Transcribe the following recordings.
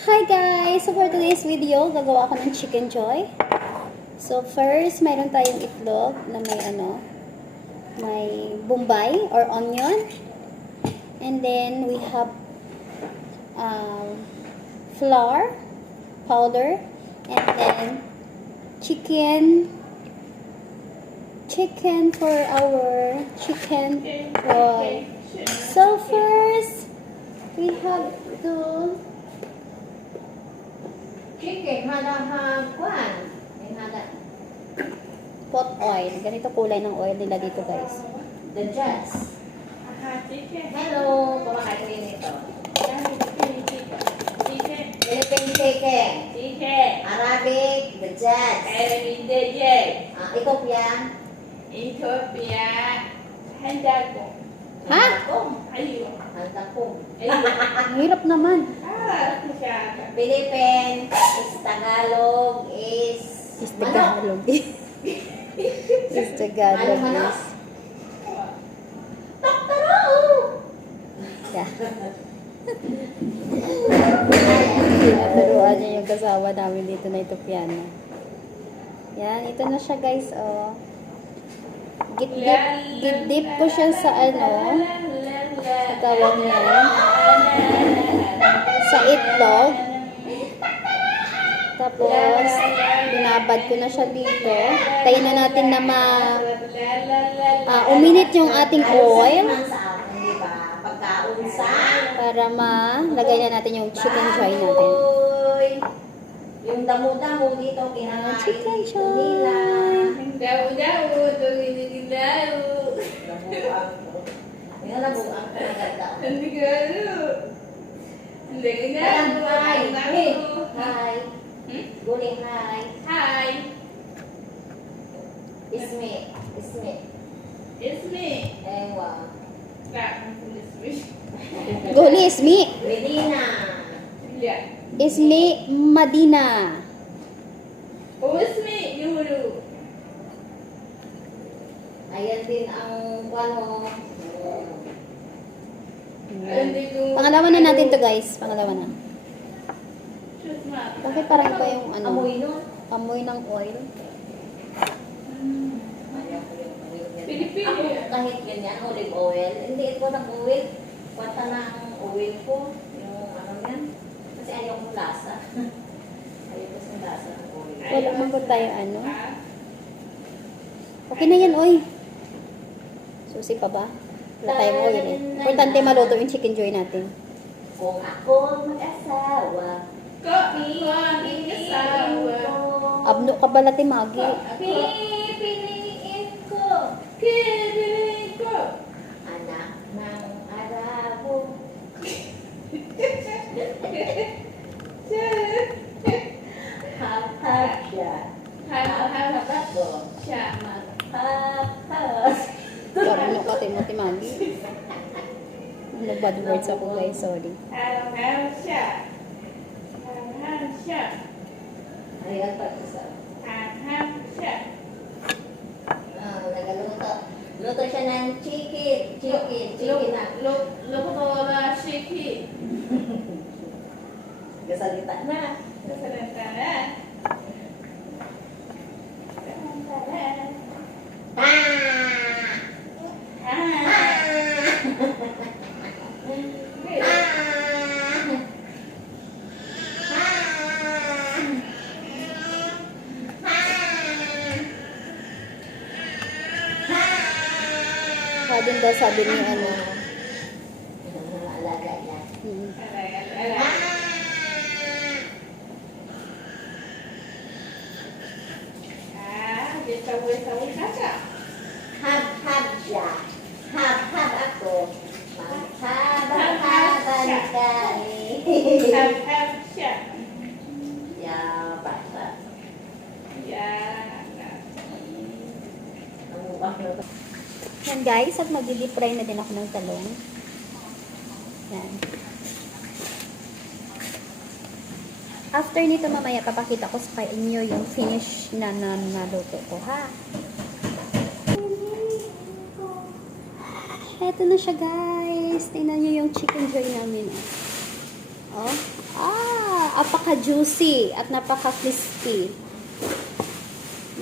Hi guys! So for today's video, gagawa ako ng chicken joy. So first, mayroon tayong itlog na may bombay or onion. And then we have flour powder. And then chicken for our chicken joy. So first, we have to Chicken, kuan. pot oil. Ganito kulay ng oil nila dito, guys. The Jazz. Hello, kumakain rin ito. Philippine chicken. Arabic, the Jazz. Ethiopia. Ha? Handakong. Ang hirap naman. Philippine is Tagalog is Is Tagalog. Is Tagalog. Manok. Is. Taktaro! Yeah. Naturuan niya yung kasama namin dito na Ethiopiano. Yan, ito na siya guys, oh. Git-dip ko siya sa sa tawag niya, sa itlog. Tapos, binabad ko na siya dito. Tayo na natin na uminit yung ating oil para malagay na natin yung chicken joy natin. Yung damo-damo dito kinakain Chicken dito nila. Yung nabuang ko maganda. Hi. Guling hi. Ismi. Ewa. Guli, Ismi. Medina. Ismi Madina. Ayan din ang ano. Pangalawa na natin to guys. Pangalawa na. Bakit parang iba yung Amoy nun. amoy ng oil? Ako kahit ganyan, olive oil. Hindi ito ng oil. Kwanta na ang oil ko. Yung ano yan. Kasi ayaw kong lasa. Ayaw ko sa lasa ng oil. Wala man po tayo Okay na yan, oy. Susi pa ba? Wala tayong oil eh. Importante maluto yung chicken joy natin. Kung ako mag-asawa, Abno ka bala timagi. pipiliin ko anak ng Arabo. Hap-hap siya. Hap-hap ako. Hap-hap. Abno ka timagi. Bad words ako guys, sorry. Ayan pa isa. Nagaluto. Luto siya ng chicken na. Kasalita na. Din daw sabi ni Alaga niya. Hab-hab siya. Hab-hab ako. Maghabang-habang kami. Ya, basta. Ang mukha na to. Yan guys, at mag-deep fry na din ako ng talong. Yan. After nito mamaya, papakita ko sa inyo yung finish na naluto ko, ha? Eto na siya, guys. Tingnan nyo yung chicken joy namin. Oh. apaka-juicy at napaka-crispy.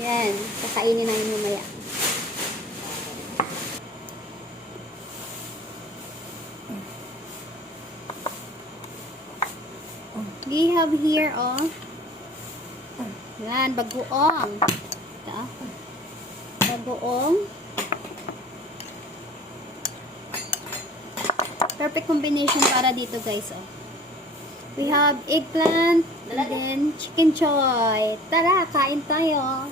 Yan, kakainin na yun mamaya. We have here, yan, bagoong. Ito, bagoong. Perfect combination para dito, guys, We have eggplant, and then chicken choy. Tara, kain tayo.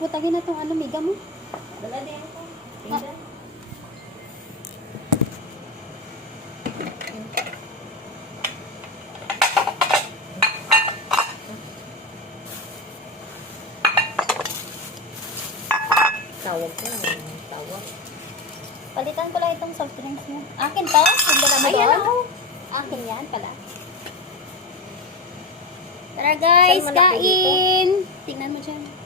Putagin na tong miga mo. Dala din ako. Tingnan. Tawag ko lang. Tawag. Palitan ko lang itong soft drinks mo. Akin to? Yung dala mo Ayan doon? ako. Akin yan pala. Tara guys, Saan malaki kain! Tingnan mo dyan.